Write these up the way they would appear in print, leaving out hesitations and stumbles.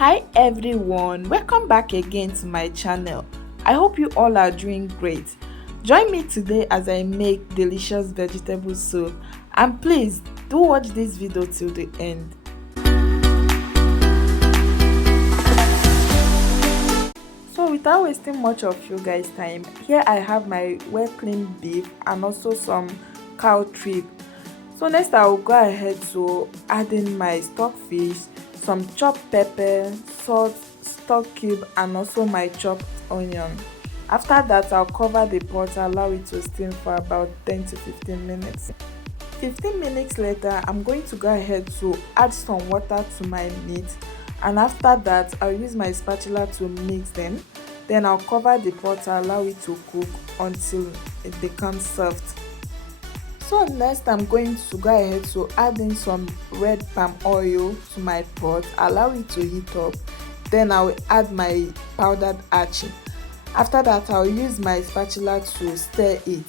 Hi everyone, welcome back again to my channel. I hope you all are doing great. Join me today as I make delicious vegetable soup, and please do watch this video till the end. So without wasting much of you guys time, here I have my well cleaned beef and also some cow tripe. So next I will go ahead to add in my stock fish, some chopped pepper, salt, stock cube, and also my chopped onion. After that, I'll cover the pot, allow it to steam for about 10 to 15 minutes. 15 minutes later, I'm going to go ahead to add some water to my meat, and after that I'll use my spatula to mix them. Then I'll cover the pot, allow it to cook until it becomes soft. So next I'm going to go ahead to add in some red palm oil to my pot, allow it to heat up. Then I will add my powdered achi. After that I'll use my spatula to stir it.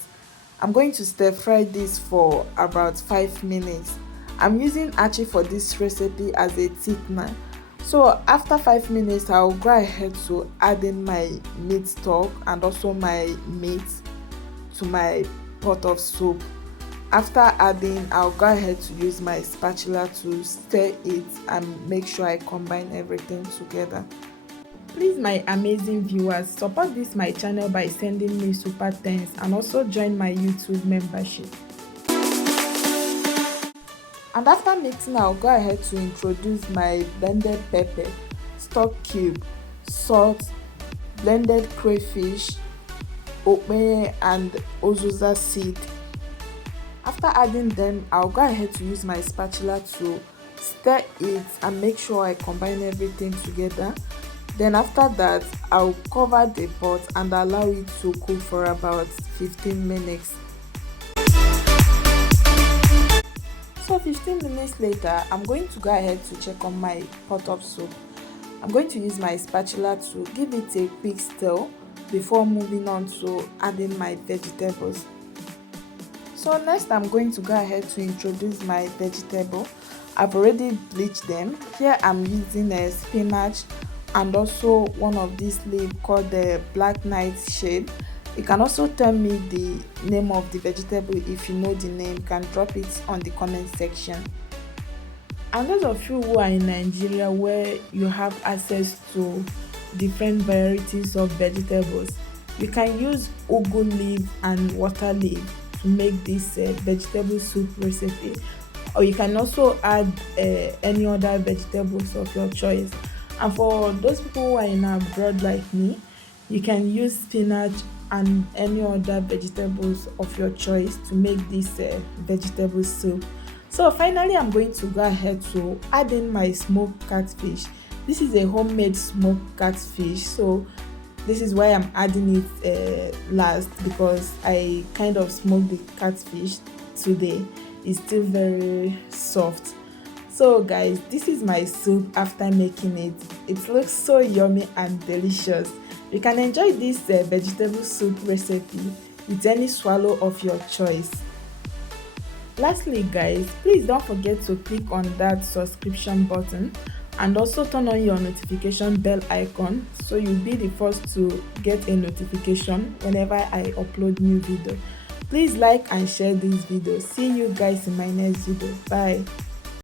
I'm going to stir fry this for about 5 minutes. I'm using achi for this recipe as a thickener. So after 5 minutes I'll go ahead to add in my meat stock and also my meat to my pot of soup. After adding, I'll go ahead to use my spatula to stir it and make sure I combine everything together. Please, my amazing viewers, support this my channel by sending me super thanks and also join my YouTube membership. And after mixing, I'll go ahead to introduce my blended pepper, stock cube, salt, blended crayfish, okpenye, and uzuza seed. After adding them, I'll go ahead to use my spatula to stir it and make sure I combine everything together. Then after that, I'll cover the pot and allow it to cook for about 15 minutes. So 15 minutes later, I'm going to go ahead to check on my pot of soup. I'm going to use my spatula to give it a quick stir before moving on to adding my vegetables. So next I'm going to go ahead to introduce my vegetable. I've already bleached them. Here I'm using a spinach and also one of these leaves called the black nightshade. You can also tell me the name of the vegetable. If you know the name, you can drop it on the comment section. And those of you who are in Nigeria where you have access to different varieties of vegetables, you can use ugu leaf and water leaf to make this vegetable soup recipe, or you can also add any other vegetables of your choice. And for those people who are in abroad like me, you can use spinach and any other vegetables of your choice to make this vegetable soup. So finally I'm going to go ahead to add in my smoked catfish. This is a homemade smoked catfish, so this is why I'm adding it last, because I kind of smoked the catfish today. It's still very soft. So guys, this is my soup after making it. It looks so yummy and delicious. You can enjoy this vegetable soup recipe with any swallow of your choice. Lastly guys, please don't forget to click on that subscription button and also turn on your notification bell icon so you'll be the first to get a notification whenever I upload new video. Please like and share this video. See you guys in my next video. Bye.